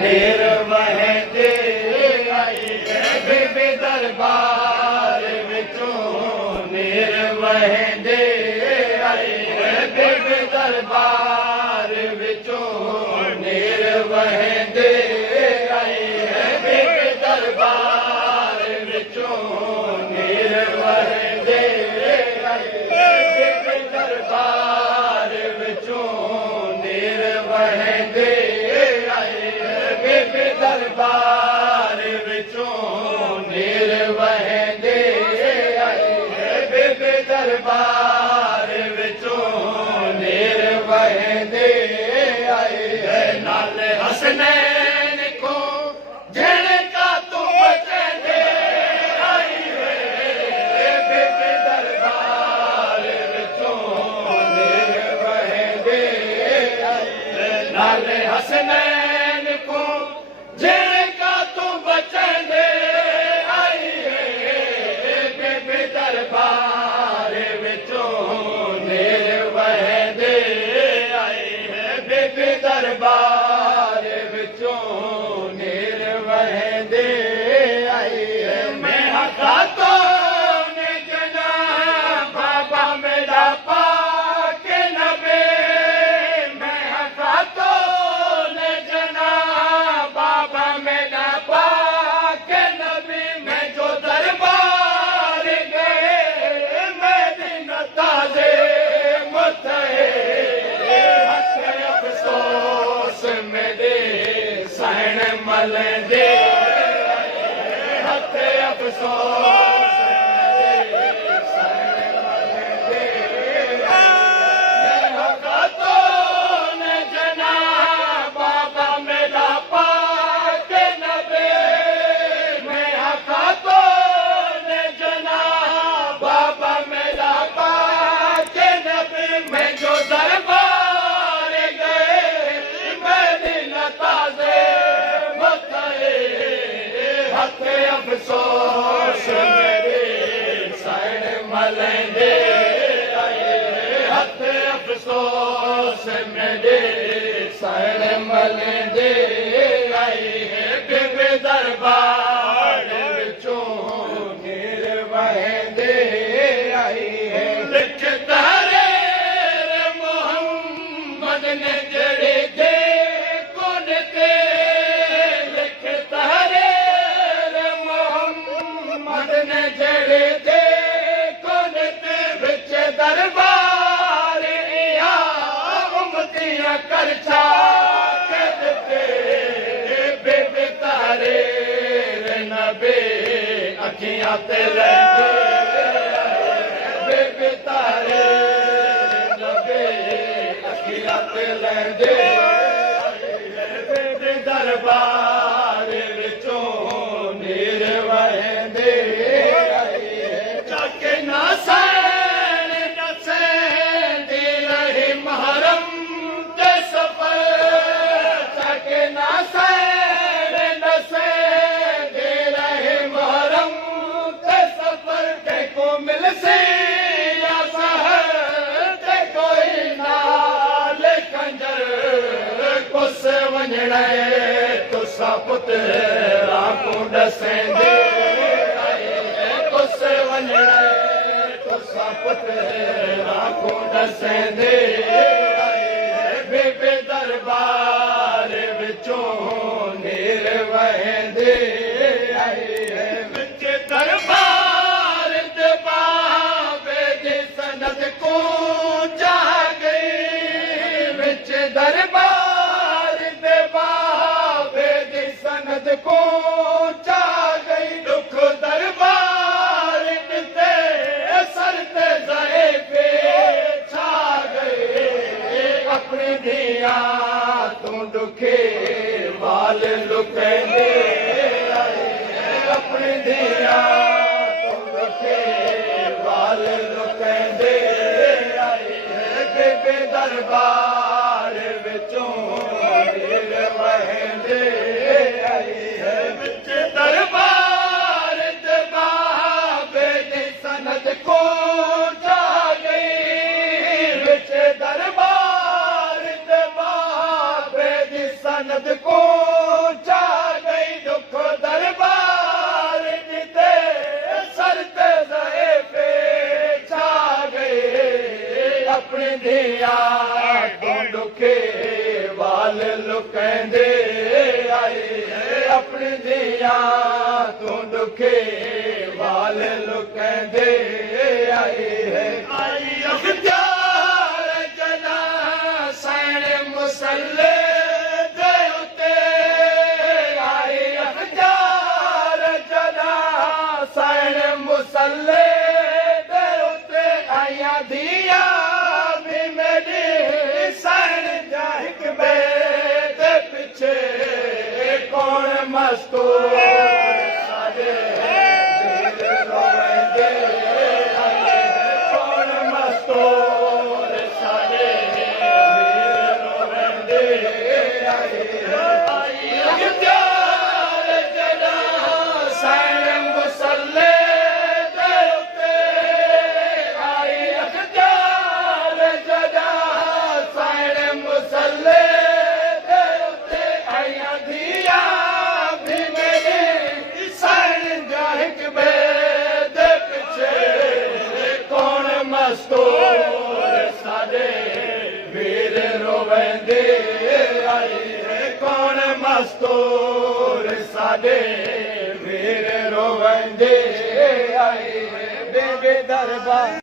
निर्वह दे आई है बेबे दरबार विचों निर्वह दे आई है बेबे दरबार विचों निर्वह दे आई है बेबे दरबार विचों निर्वह दे आई है बेबे दरबार विचों निर्वह दे दरबार विचों निर्वह दे आई है बेबे दरबार विचों निर्वह दे आई है नाल हसनैन को जिनका तू बचे दे आई है बेबे दरबार विचों निर्वह दे आई है नाल हसनैन को जिनका तू बचन दे आई है बेबे दरबार विचों निर्वह दे आई है बेबे दरबार विचों निर्वह दे आई है मैं हका तो ने जना बाबा मेरा पाक नबी मैं हका तो ने जना बाबा मेरा पाक नबी मैं जो दरबार गए मदीना ताज़े मुतहे हक अफसोस मेरे सहन मल दे हक अफसोस मेरे सहन मल दे मैं हका तो ने जना बाबा मेरा पाक नबी मैं हका तो ने जना बाबा मेरा पाक नबी मैं जो दरबार गए मदीना ताज़े मुतहे हक अफसोस मेरे सहन मल दे आई हक अफसोस मेरे सहन मल दे आई है बेबे दरबार विचों निर्वह दे आई है लिख तहरीर मोहम्मद ने जड़े दे कुन ते लिख तहरीर मोहम्मद ने जड़े दे कुन ते विच दरबार इया उम्मतियां कर छा बेबे तहरीर नबी अखियां ते लैंदे बेबे तहरीर नबी अखियां ते लैंदे बेबे दरबार विचों निर्वह दे आई है जाके ना सैन नसेंदी रही महरम ते सफर जाके ना सैन नसेंदी रही महरम ते सफर के को मिल से या सहर ते कोई नाल कंजर कुस वञणे तुसा पुत्रा को दसेंदे आई है कुस वञणे तुसा पुत्रा को दसेंदे आई है बेबे दरबार विचों निर्वह दे आई है विच दरबार दे बाबे जी सनद को जा गई विच दरबार दे बाबे जी सनद को जा गई दुख दरबार ते सर ते जाए पे छा गए अपनी धिया तू दुखे वाल लुकेंदे आई अपनी धिया तू दुखे वाल लुकेंदे आई बेबे दरबार विचों निर्वह दे आई है विच दरबार दे बाबे जी सनद को जा गई विच दरबार दे बाबे जी सनद को ਆਪਣੀ ਦੀਆਂ ਤੂੰ ਦੁਖੇ ਵਾਲ ਲੁਕੈਂਦੇ ਆਏ ਹੈ ਆਈ ਅਖਤਿਆਰ ਜਨਾ ਸੈਣ ਮੁਸੱਲੇ ਦੇ ਉੱਤੇ ਆਈ ਅਖਤਿਆਰ ਜਨਾ ਸੈਣ ਮੁਸੱਲੇ ਦੇ ਉੱਤੇ ਆਈਆਂ ਦੀਆਂ ਵੀ ਮੇਰੀ ਸੈਣ ਜਾਹਿਕ ਬੇ ਦੇ ਪਿੱਛੇ ਕੌਣ ਮਸਤੂਰ ਸਾਡੇ ਵੀਰ ਰੋਵੈਂਦੇ ਆਏ ਕੌਣ ਮਸਤੂਰ ਸਾਡੇ ਵੀਰ ਰੋਵੈਂਦੇ ਆਏ ਆਈ ਅਖਤਿਆਰ ਜਨਾ ਸੈਣ ਮੁਸੱਲੇ ਦੇ ਉੱਤੇ ਆਈ ਅਖਤਿਆਰ ਜਨਾ ਸੈਣ ਮੁਸੱਲੇ ਦੇ ਉੱਤੇ ਆਈਆਂ ਧੀਆਂ ਵੀ ਮੇਰੀ ਸੈਣ ਜਾਹਿਕ ਬੇ ਦੇ ਪਿੱਛੇ ਕੌਣ ਮਸਤੂਰ ਸਾਡੇ ਵੀਰ ਰੋਵੈਂਦੇ ਆਏ ਕੌਣ ਮਸਤੂਰ ਸਾਡੇ ਵੀਰ ਰੋਵੈਂਦੇ ਆਏ ਬੇਬੇ ਦਰਬਾਰ